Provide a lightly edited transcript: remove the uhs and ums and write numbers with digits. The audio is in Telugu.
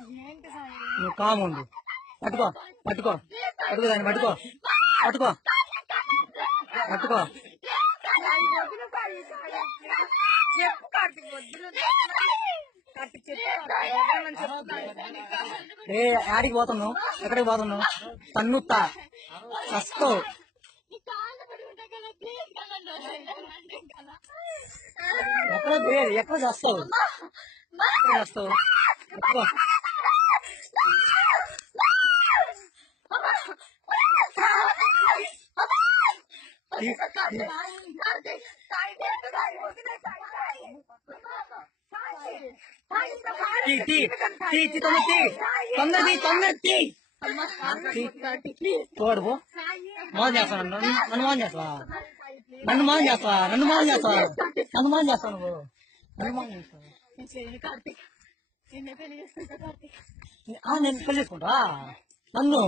నువ్వు కాముండు. పట్టుకో పట్టుకో పట్టుకో దాన్ని పట్టుకో పట్టుకో పట్టుకో. ఏ ఆడికి పోతున్నావు? ఎక్కడికి పోతున్నావు? తన్నుతా చస్తావు. ఎక్కడ చేస్తావు? చేస్తావు తోడుపో. మోసం చేస్తాను నన్ను మోసం చేస్తావా? నన్ను మోసం చేస్తావా? నన్ను మోసం చేస్తావా? నన్ను మోసం చేస్తావు నువ్వు. నన్ను మోసం చేస్తావు. నేను పెళ్లి చేసుకుంటా. నన్ను